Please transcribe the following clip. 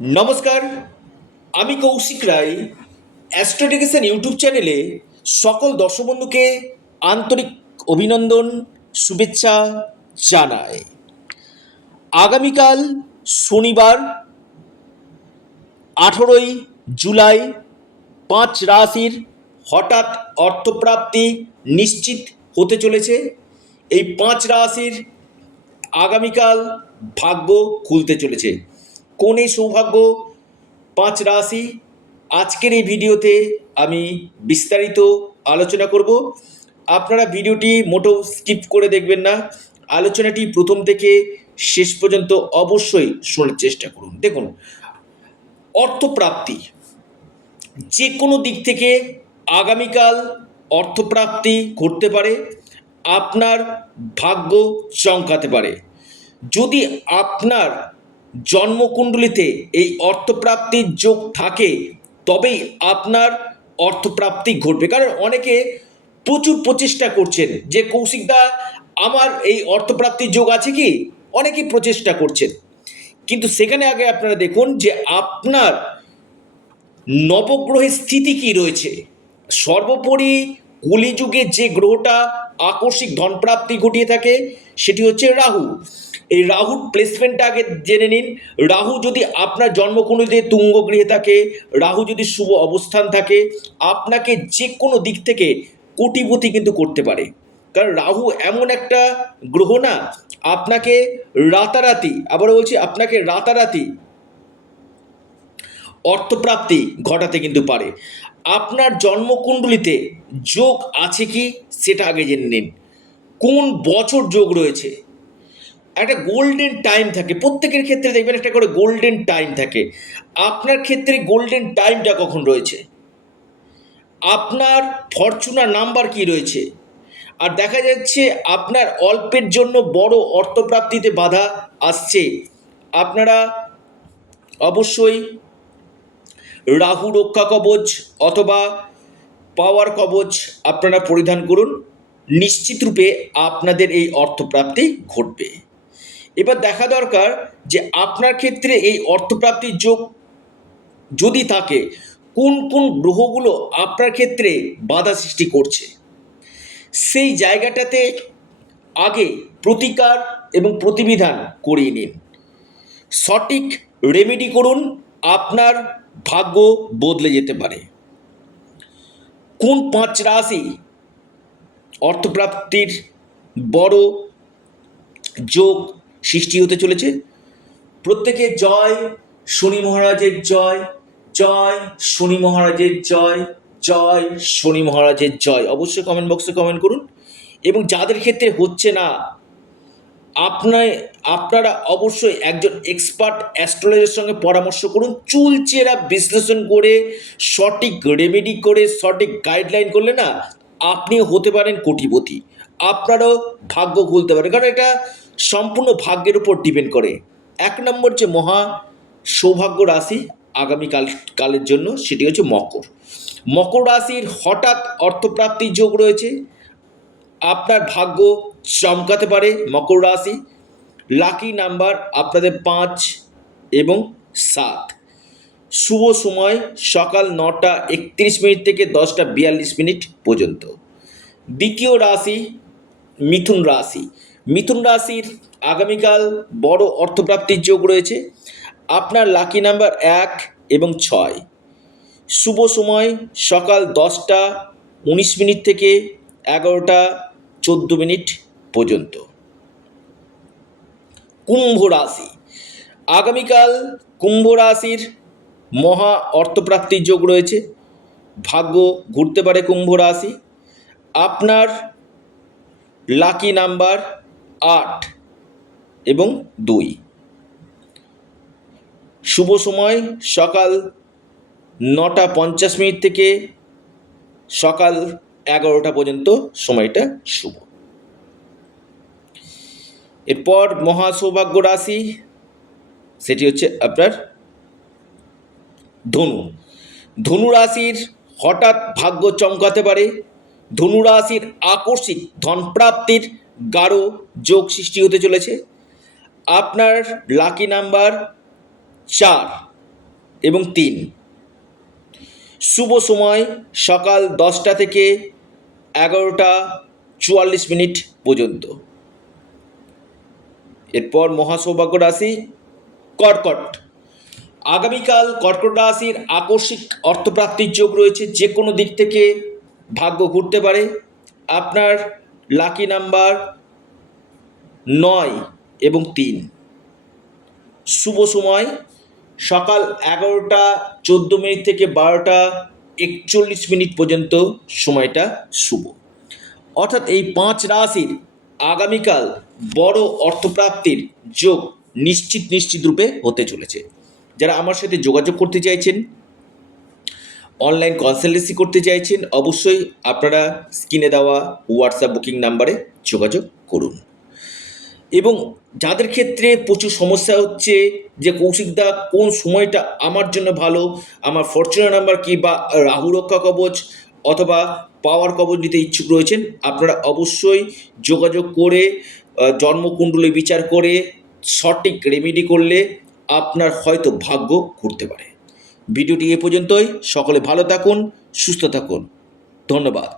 নমস্কার, আমি কৌশিক রায় অ্যাস্ট্রোডিকেশন ইউটিউব চ্যানেলে সকল দর্শক বন্ধুকে আন্তরিক অভিনন্দন শুভেচ্ছা জানাই। আগামীকাল শনিবার 18ই জুলাই 5 রাশির হঠাৎ অর্থপ্রাপ্তি নিশ্চিত হতে চলেছে। এই 5 রাশির আগামীকাল ভাগ্য খুলতে চলেছে। কোন এই সৌভাগ্য 5 রাশি, আজকের এই ভিডিওতে আমি বিস্তারিত আলোচনা করব। আপনারা ভিডিওটি মোটেও স্কিপ করে দেখবেন না, আলোচনাটি প্রথম থেকে শেষ পর্যন্ত অবশ্যই শোনার চেষ্টা করুন। দেখুন, অর্থপ্রাপ্তি যে কোনো দিক থেকে আগামীকাল অর্থপ্রাপ্তি ঘটতে পারে, আপনার ভাগ্য চমকাতে পারে। যদি আপনার জন্মকুণ্ডলিতে এই অর্থপ্রাপ্তির যোগ থাকে তবেই আপনার অর্থপ্রাপ্তি ঘটবে। কারণ অনেকে প্রচুর প্রচেষ্টা করছেন যে কৌশিকদা আমার এই অর্থপ্রাপ্তির যোগ আছে কি, অনেকেই প্রচেষ্টা করছেন, কিন্তু সেখানে আগে আপনারা দেখুন যে আপনার নবগ্রহের স্থিতি কি রয়েছে। সর্বোপরি কলিযুগে যে গ্রহটা আকস্মিক ধনপ্রাপ্তি ঘটিয়ে থাকে সেটি হচ্ছে রাহু। এই রাহুর প্লেসমেন্টটা আগে জেনে নিন। রাহু যদি আপনার জন্মকুণ্ডলিতে তুঙ্গ গৃহে থাকে, রাহু যদি শুভ অবস্থান থাকে, আপনাকে যে কোনো দিক থেকে কোটিপতি কিন্তু করতে পারে। কারণ রাহু এমন একটা গ্রহ না, আপনাকে রাতারাতি, আবার বলছি আপনাকে রাতারাতি অর্থপ্রাপ্তি ঘটাতে কিন্তু পারে। আপনার জন্মকুণ্ডলিতে যোগ আছে কি সেটা আগে জেনে নিন। কোন বছর যোগ রয়েছে, একটা গোল্ডেন টাইম থাকে প্রত্যেকের ক্ষেত্রে, দেখবেন একটা করে গোল্ডেন টাইম থাকে। আপনার ক্ষেত্রে গোল্ডেন টাইমটা কখন রয়েছে, আপনার ফরচুনার নাম্বার কি রয়েছে, আর দেখা যাচ্ছে আপনার অল্পের জন্য বড় অর্থপ্রাপ্তিতে বাধা আসছে, আপনারা অবশ্যই রাহু রক্ষা কবচ অথবা পাওয়ার কবচ আপনারা পরিধান করুন। নিশ্চিত রূপে আপনাদের এই অর্থপ্রাপ্তি ঘটবে। এবার দেখা দরকার যে আপনার ক্ষেত্রে এই অর্থপ্রাপ্তির যোগ যদি থাকে, কোন কোন গ্রহগুলো আপনার ক্ষেত্রে বাধা সৃষ্টি করছে, সেই জায়গাটাতে আগে প্রতিকার এবং প্রতিবিধান করিয়ে নিন। সঠিক রেমেডি করুন, আপনার ভাগ্য বদলে যেতে পারে। কোন 5 রাশি অর্থপ্রাপ্তির বড় যোগ সৃষ্টি হতে চলেছে? প্রত্যেকে জয় শনি মহারাজের জয়, জয় শনি মহারাজের জয়, জয় শনি মহারাজের জয় অবশ্যই কমেন্ট বক্সে কমেন্ট করুন। এবং যাদের ক্ষেত্রে হচ্ছে না, আপনারা অবশ্যই একজন এক্সপার্ট অ্যাস্ট্রোলজারের সঙ্গে পরামর্শ করুন। চুলচেরা বিশ্লেষণ করে, সঠিক রেমেডি করে, সঠিক গাইডলাইন করলে না আপনিও হতে পারেন কোটিপতি, আপনারাও ভাগ্য খুলতে পারেন। কারণ এটা সম্পূর্ণ ভাগ্যের উপর ডিপেন্ড করে। 1 নম্বর যে মহা সৌভাগ্য রাশি কালের জন্য সেটি হচ্ছে মকর। মকর রাশির হঠাৎ অর্থপ্রাপ্তির যোগ রয়েছে, আপনার ভাগ্য চমকাতে পারে মকর রাশি। লাকি নাম্বার আপনাদের 5 এবং 7। শুভ সময় সকাল 9টা 31 মিনিট থেকে 10টা 42 মিনিট পর্যন্ত। দ্বিতীয় রাশি মিথুন রাশি। মিথুন রাশির আগামীকাল বড় অর্থপ্রাপ্তির যোগ রয়েছে, আপনার লাকি নাম্বার 1 এবং 6। শুভ সময় সকাল 10টা 19 মিনিট থেকে 11টা 14 মিনিট পর্যন্ত। কুম্ভ রাশি। আগামীকাল কুম্ভ রাশির মহা অর্থপ্রাপ্তির যোগ রয়েছে, ভাগ্য ঘুরতে পারে কুম্ভ রাশি। আপনার লাকি নাম্বার 8 এবং 2। শুভ সময় সকাল 9টা 50 মিনিট থেকে সকাল 11টা পর্যন্ত, সময়টা শুভ। এরপর মহা সৌভাগ্য রাশি সেটি হচ্ছে আপনার ধনু। ধনু রাশির হঠাৎ ভাগ্য চমকাতে পারে। ধনু রাশির আকস্মিক ধনপ্রাপ্তির গাঢ় যোগ সৃষ্টি হতে চলেছে। আপনার লাকি নাম্বার 4 এবং 3। শুভ সময় সকাল 10টা থেকে 11টা 44 পর্যন্ত। এরপর মহাসৌভাগ্য রাশি কর্কট। আগামীকাল কর্কট রাশির আকস্মিক অর্থপ্রাপ্তির যোগ রয়েছে, যে কোনো দিক থেকে ভাগ্য ঘুরতে পারে। আপনার লাকি নাম্বার 9 এবং 3। শুভ সময় সকাল 11টা 14 থেকে 12টা 41 পর্যন্ত সময়টা শুভ। অর্থাৎ এই 5 রাশির আগামীকাল বড় অর্থপ্রাপ্তির যোগ নিশ্চিত রূপে হতে চলেছে। যারা আমার সাথে যোগাযোগ করতে চাইছেন, অনলাইন কনসালটেন্সি করতে চাইছেন, অবশ্যই আপনারা স্ক্রিনে দেওয়া হোয়াটসঅ্যাপ বুকিং নাম্বারে যোগাযোগ করুন। এবং যাদের ক্ষেত্রে প্রচুর সমস্যা হচ্ছে যে কৌশিকদা কোন সময়টা আমার জন্য ভালো, আমার ফরচুনার নাম্বার কি, বা রাহু রক্ষা কবচ অথবা পাওয়ার কবচ নিতে ইচ্ছুক রয়েছেন, আপনারা অবশ্যই যোগাযোগ করে জন্মকুণ্ডলী বিচার করে সঠিক রেমেডি করলে আপনার হয়তো ভাগ্য ঘুরতে পারে। ভিডিওটি এ পর্যন্তই। সকলে ভালো থাকুন, সুস্থ থাকুন। ধন্যবাদ।